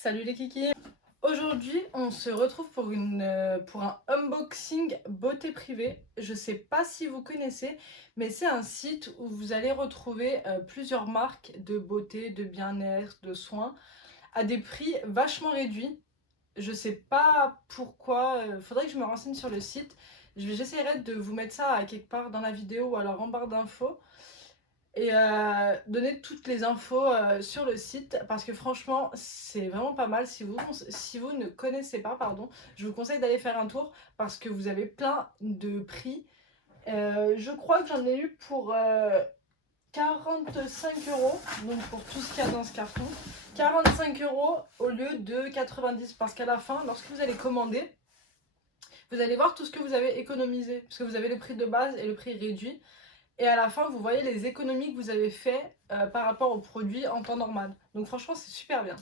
Salut les kikis. Aujourd'hui, on se retrouve pour un unboxing beauté privée. Je sais pas si vous connaissez, mais c'est un site où vous allez retrouver plusieurs marques de beauté, de bien-être, de soins à des prix vachement réduits. Je sais pas pourquoi, faudrait que je me renseigne sur le site. J'essaierai de vous mettre ça à quelque part dans la vidéo ou alors en barre d'infos et donner toutes les infos sur le site parce que franchement c'est vraiment pas mal. Si vous ne connaissez pas, pardon, je vous conseille d'aller faire un tour parce que vous avez plein de prix. Je crois que j'en ai eu pour 45 euros, donc pour tout ce qu'il y a dans ce carton. 45 euros au lieu de 90 parce qu'à la fin, lorsque vous allez commander, vous allez voir tout ce que vous avez économisé parce que vous avez le prix de base et le prix réduit. Et à la fin, vous voyez les économies que vous avez fait par rapport au produit en temps normal. Donc franchement, c'est super bien.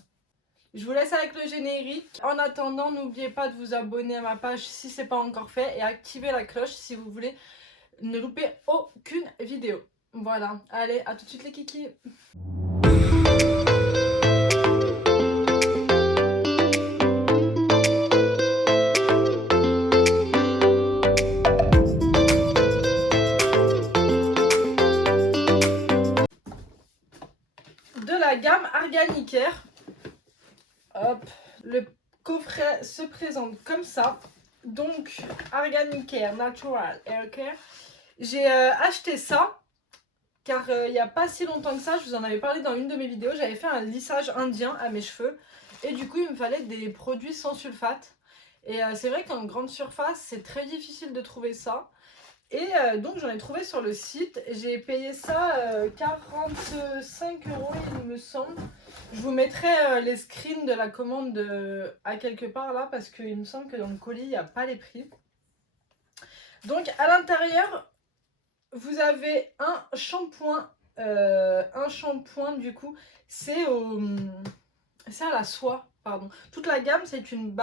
Je vous laisse avec le générique. En attendant, n'oubliez pas de vous abonner à ma page si ce n'est pas encore fait et activer la cloche si vous voulez ne louper aucune vidéo. Voilà, allez, à tout de suite les kikis. De la gamme Arganicare. Hop, le coffret se présente comme ça. Donc, Arganicare Natural Hair Care. J'ai acheté ça car il n'y a pas si longtemps que ça, je vous en avais parlé dans une de mes vidéos, j'avais fait un lissage indien à mes cheveux et du coup il me fallait des produits sans sulfate. Et c'est vrai qu'en grande surface c'est très difficile de trouver ça. Et donc j'en ai trouvé sur le site, j'ai payé ça 45 euros il me semble. Je vous mettrai les screens de la commande à quelque part là parce qu'il me semble que dans le colis il n'y a pas les prix. Donc à l'intérieur vous avez un shampoing du coup c'est à la soie, pardon. Toute la gamme c'est une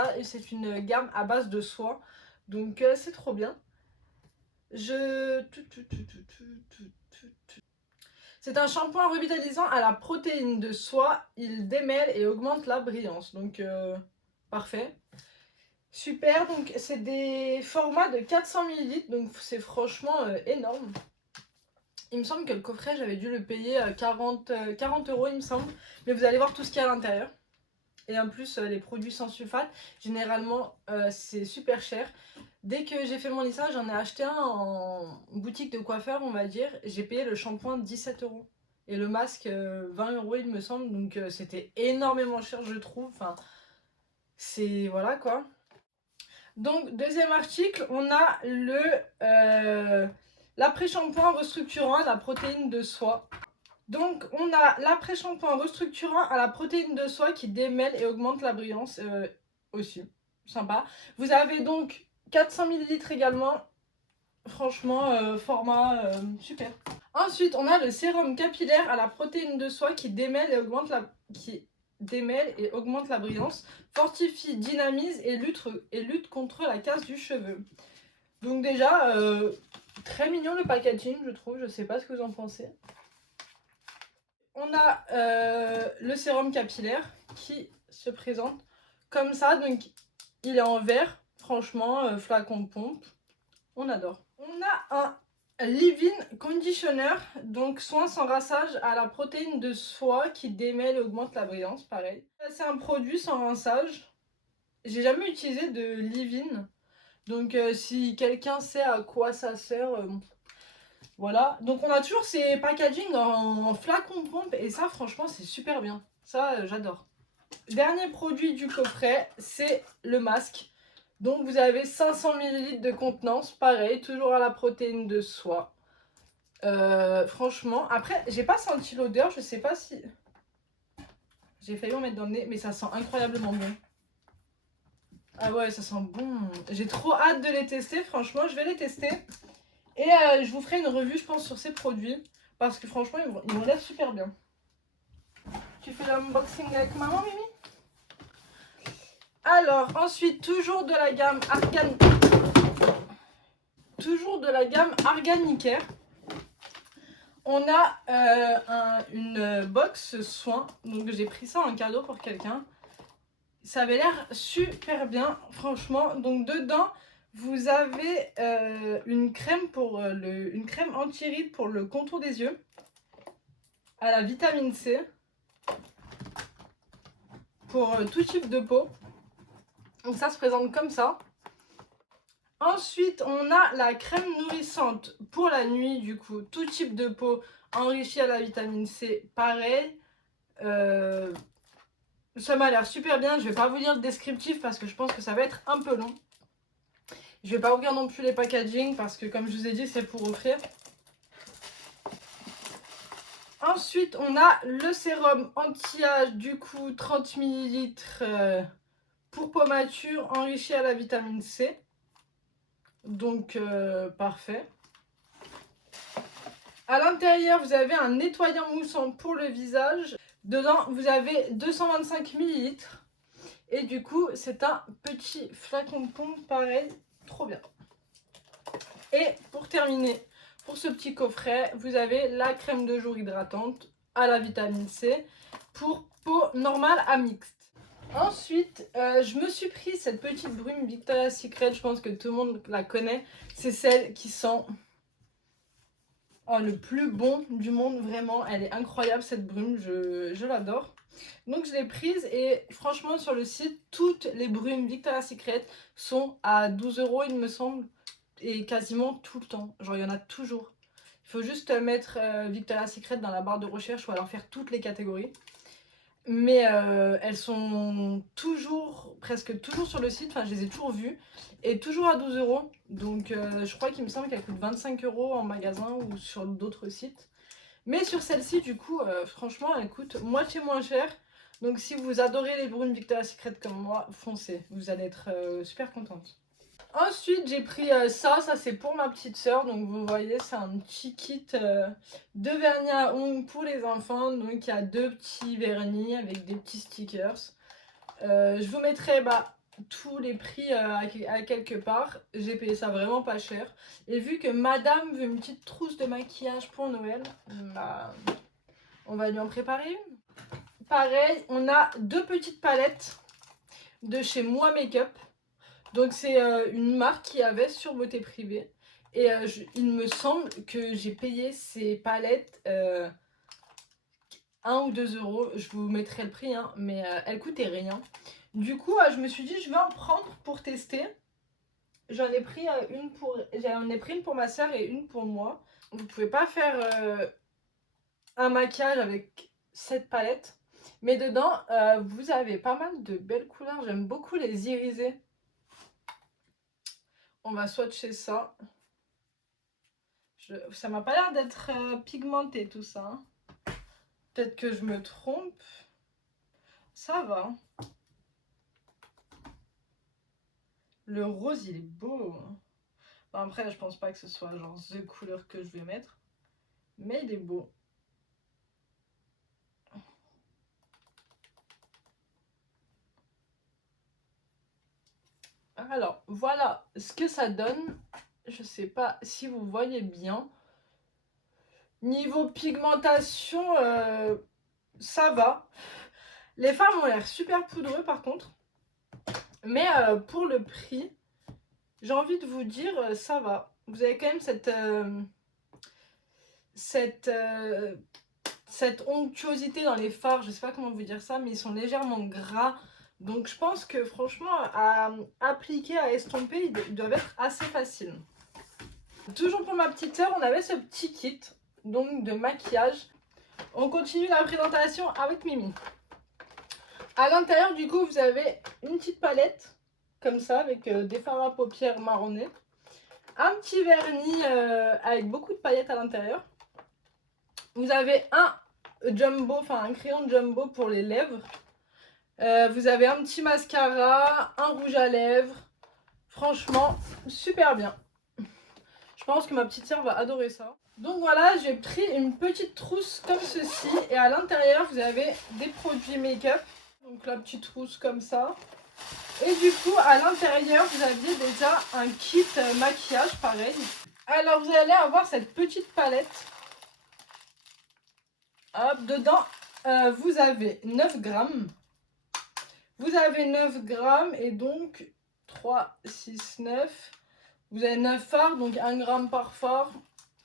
gamme à base de soie, donc c'est trop bien. C'est un shampoing revitalisant à la protéine de soie, il démêle et augmente la brillance, donc parfait. Super, donc c'est des formats de 400 ml, donc c'est franchement énorme. Il me semble que le coffret, j'avais dû le payer 40 euros, il me semble. Mais vous allez voir tout ce qu'il y a à l'intérieur. Et en plus, les produits sans sulfate, généralement, c'est super cher. Dès que j'ai fait mon lissage, j'en ai acheté un en boutique de coiffeur, on va dire. J'ai payé le shampoing 17 euros. Et le masque, 20 euros, il me semble. Donc, c'était énormément cher, je trouve. Enfin, c'est... Voilà, quoi. Donc, deuxième article, on a l'après-shampoing restructurant à la protéine de soie. Donc, on a l'après-shampoing restructurant à la protéine de soie qui démêle et augmente la brillance aussi. Sympa. Vous avez donc 400 ml également. Franchement, format super. Ensuite, on a le sérum capillaire à la protéine de soie qui démêle et augmente la brillance, fortifie, dynamise et lutte contre la casse du cheveu. Donc déjà, très mignon le packaging, je trouve. Je sais pas ce que vous en pensez. On a le sérum capillaire qui se présente comme ça. Donc il est en verre, franchement, flacon de pompe. On adore. On a un leave-in conditioner, donc soin sans rinçage à la protéine de soie qui démêle et augmente la brillance, pareil. C'est un produit sans rinçage. J'ai jamais utilisé de leave-in, donc si quelqu'un sait à quoi ça sert, voilà. Donc on a toujours ces packaging en flacon pompe et ça franchement c'est super bien. Ça j'adore. Dernier produit du coffret, c'est le masque. Donc vous avez 500 ml de contenance, pareil, toujours à la protéine de soie. Franchement, après j'ai pas senti l'odeur, je sais pas si... J'ai failli en mettre dans le nez, mais ça sent incroyablement bon. Ah ouais, ça sent bon. J'ai trop hâte de les tester, franchement je vais les tester. Et je vous ferai une revue je pense sur ces produits, parce que franchement ils m'ont l'air super bien. Tu fais l'unboxing avec maman, Mimi? Alors, ensuite, toujours de la gamme Arganicare. On a une box soin. Donc, j'ai pris ça en cadeau pour quelqu'un. Ça avait l'air super bien, franchement. Donc dedans, vous avez une crème une crème anti-rides pour le contour des yeux, à la vitamine C, pour tout type de peau. Donc ça se présente comme ça. Ensuite, on a la crème nourrissante pour la nuit, du coup, tout type de peau, enrichie à la vitamine C, pareil. Ça m'a l'air super bien, je vais pas vous lire le descriptif parce que je pense que ça va être un peu long. Je vais pas ouvrir non plus les packaging parce que comme je vous ai dit, c'est pour offrir. Ensuite, on a le sérum anti-âge, du coup, 30 ml pour peau mature, enrichi à la vitamine C. Donc, parfait. À l'intérieur, vous avez un nettoyant moussant pour le visage. Dedans, vous avez 225 ml. Et du coup, c'est un petit flacon de pompe, pareil, trop bien. Et pour terminer, pour ce petit coffret, vous avez la crème de jour hydratante à la vitamine C pour peau normale à mixte. Ensuite, je me suis pris cette petite brume Victoria's Secret, je pense que tout le monde la connaît. C'est celle qui sent le plus bon du monde, vraiment. Elle est incroyable cette brume, je l'adore. Donc je l'ai prise et franchement sur le site, toutes les brumes Victoria's Secret sont à 12 € il me semble. Et quasiment tout le temps, genre il y en a toujours. Il faut juste mettre Victoria's Secret dans la barre de recherche ou alors faire toutes les catégories. Mais elles sont toujours, presque toujours sur le site, enfin je les ai toujours vues. Et toujours à 12 €. Donc je crois qu'il me semble qu'elles coûtent 25 € en magasin ou sur d'autres sites. Mais sur celle-ci du coup, franchement elle coûte moitié moins cher. Donc si vous adorez les brumes Victoria's Secret comme moi, foncez, vous allez être super contente. Ensuite, j'ai pris ça c'est pour ma petite soeur. Donc vous voyez, c'est un petit kit de vernis à ongles pour les enfants. Donc il y a 2 petits vernis avec des petits stickers. Je vous mettrai tous les prix à quelque part. J'ai payé ça vraiment pas cher. Et vu que madame veut une petite trousse de maquillage pour Noël, on va lui en préparer une. Pareil, on a 2 petites palettes de chez Moi Makeup. Donc c'est une marque qui avait sur Beauté Privée. Et il me semble que j'ai payé ces palettes 1 ou 2 €. Je vous mettrai le prix, hein, mais elles coûtaient rien. Du coup, je me suis dit, je vais en prendre pour tester. J'en ai pris une pour ma soeur et une pour moi. Vous pouvez pas faire un maquillage avec cette palette. Mais dedans, vous avez pas mal de belles couleurs. J'aime beaucoup les irisés. On va swatcher ça. Ça m'a pas l'air d'être pigmenté tout ça. Hein. Peut-être que je me trompe. Ça va. Le rose, il est beau. Bon, après, je pense pas que ce soit genre the couleur que je vais mettre. Mais il est beau. Alors, voilà ce que ça donne. Je sais pas si vous voyez bien. Niveau pigmentation, ça va. Les fards ont l'air super poudreux par contre. Mais pour le prix, j'ai envie de vous dire, ça va. Vous avez quand même cette onctuosité dans les fards. Je sais pas comment vous dire ça, mais ils sont légèrement gras. Donc je pense que franchement, à appliquer, à estomper, ils doivent être assez faciles. Toujours pour ma petite soeur, on avait ce petit kit donc de maquillage. On continue la présentation avec Mimi. À l'intérieur, du coup, vous avez une petite palette, comme ça, avec des fards à paupières marronnés. Un petit vernis avec beaucoup de paillettes à l'intérieur. Vous avez un crayon jumbo pour les lèvres. Vous avez un petit mascara, un rouge à lèvres. Franchement, super bien. Je pense que ma petite soeur va adorer ça. Donc voilà, j'ai pris une petite trousse comme ceci. Et à l'intérieur, vous avez des produits make-up. Donc la petite trousse comme ça. Et du coup, à l'intérieur, vous aviez déjà un kit maquillage, pareil. Alors, vous allez avoir cette petite palette. Hop, dedans, vous avez 9 grammes. Vous avez 9 grammes et donc 3, 6, 9. Vous avez 9 fards, donc 1 gramme par fard.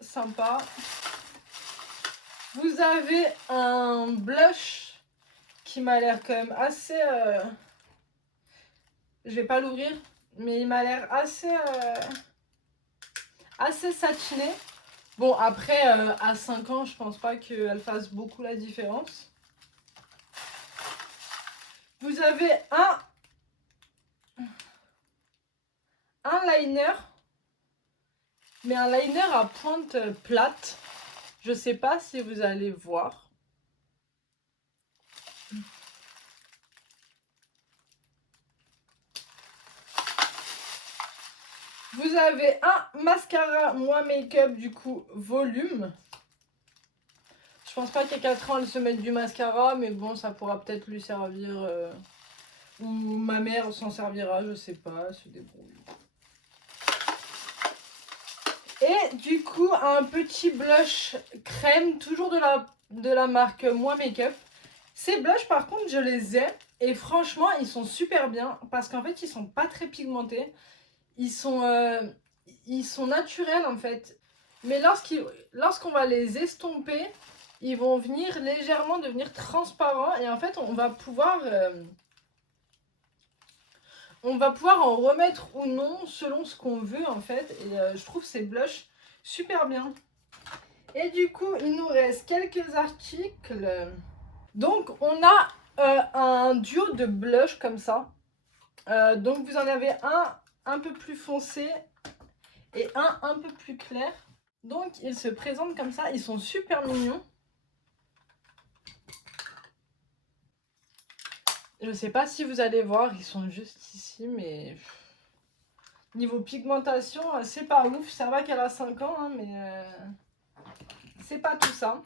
Sympa. Vous avez un blush qui m'a l'air quand même assez... Je vais pas l'ouvrir, mais il m'a l'air assez satiné. Bon, après, à 5 ans, je pense pas qu'elle fasse beaucoup la différence. Vous avez un liner, mais un liner à pointe plate. Je sais pas si vous allez voir. Vous avez un mascara Moi Make-up du coup volume. Je pense pas qu'à 4 ans elle se mette du mascara, mais bon, ça pourra peut-être lui servir. Ou ma mère s'en servira, je sais pas, se débrouille. Et du coup, un petit blush crème, toujours de la marque Moi Make-up. Ces blushs, par contre, je les ai. Et franchement, ils sont super bien. Parce qu'en fait, ils sont pas très pigmentés. Ils sont naturels, en fait. Mais lorsqu'on va les estomper, ils vont venir légèrement devenir transparents. Et en fait, on va pouvoir en remettre ou non selon ce qu'on veut en fait. Et je trouve ces blushs super bien. Et du coup, il nous reste quelques articles. Donc, on a un duo de blush comme ça. Donc, vous en avez un peu plus foncé et un peu plus clair. Donc, ils se présentent comme ça. Ils sont super mignons. Je sais pas si vous allez voir, ils sont juste ici, mais... Niveau pigmentation, c'est pas ouf. Ça va qu'elle a 5 ans, hein, mais c'est pas tout ça.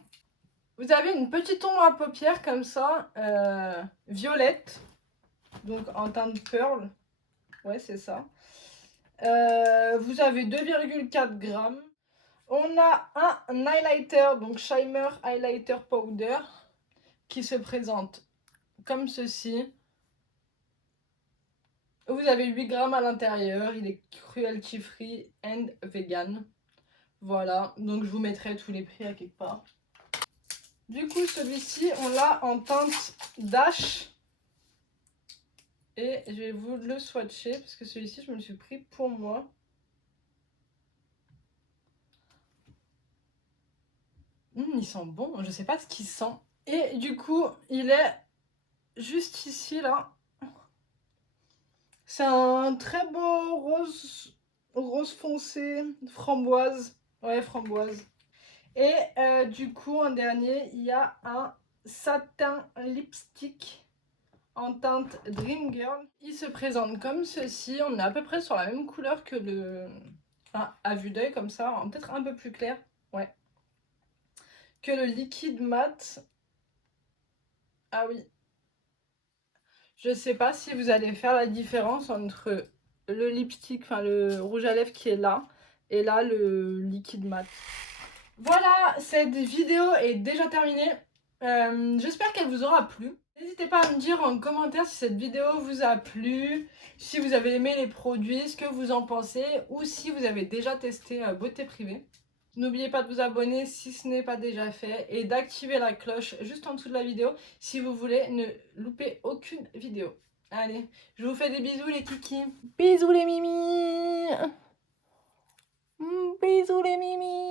Vous avez une petite ombre à paupières comme ça, violette. Donc en teinte pearl. Ouais, c'est ça. Vous avez 2,4 grammes. On a un highlighter, donc Shimmer Highlighter Powder, qui se présente comme ceci. Vous avez 8 grammes à l'intérieur. Il est cruelty free and vegan. Voilà, donc je vous mettrai tous les prix à quelque part. Du coup, celui-ci, on l'a en teinte Dash. Et je vais vous le swatcher parce que celui-ci, je me le suis pris pour moi. Il sent bon, je sais pas ce qu'il sent. Et du coup, il est juste ici, là. C'est un très beau rose foncé, framboise. Ouais, framboise. Et du coup, en dernier, il y a un satin lipstick en teinte Dream Girl. Il se présente comme ceci. On est à peu près sur la même couleur que le... Enfin, à vue d'œil comme ça, peut-être un peu plus clair. Ouais. Que le liquide mat. Ah oui. Je sais pas si vous allez faire la différence entre le lipstick, enfin le rouge à lèvres qui est là, et là le liquide mat. Voilà, cette vidéo est déjà terminée. J'espère qu'elle vous aura plu. N'hésitez pas à me dire en commentaire si cette vidéo vous a plu, si vous avez aimé les produits, ce que vous en pensez, ou si vous avez déjà testé Beauté Privée. N'oubliez pas de vous abonner si ce n'est pas déjà fait et d'activer la cloche juste en dessous de la vidéo si vous voulez ne louper aucune vidéo. Allez, je vous fais des bisous les kikis. Bisous les mimis. Bisous les mimis.